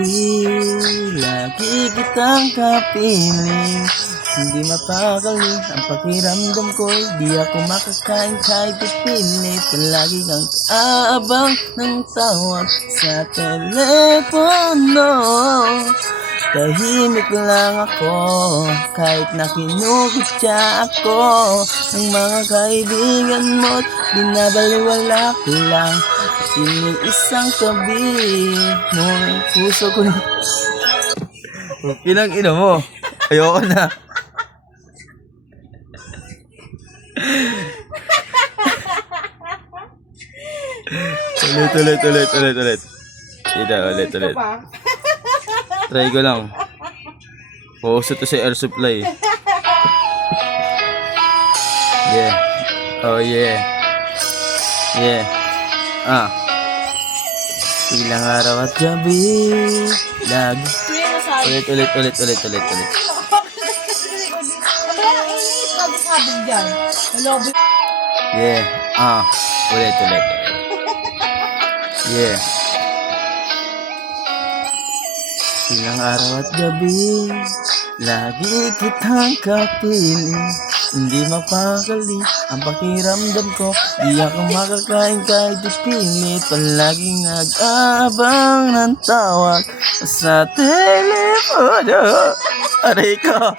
gabi, lagi kitang kapiling. Hindi mapakali ang pakiramdam ko'y di ako makakain kahit ipilit. Palagi kang aabang ng tawag sa telepono. Tahimik lang ako kahit nakinukutya ako ng mga kaibigan mo't binabaliwala ko lang. Isang tabi mo puso ko. Pinang ina mo. Ayoko na. Ulit. Ida, ulit. Try ko lang. Puso to sa air supply. Yeah. Oh yeah. Yeah. Ilang araw at gabi, lagi. Ulit. Kaya ang init, sabi dyan. Nalobo. Yeah. Ulit. Yeah. Ilang araw at gabi, lagi kitang kapiling. Hindi mapakali ang pakiramdam ko, di ako makakain kahit ipilit. Palaging nag-aabang ng tawag sa telepono. Aray ko.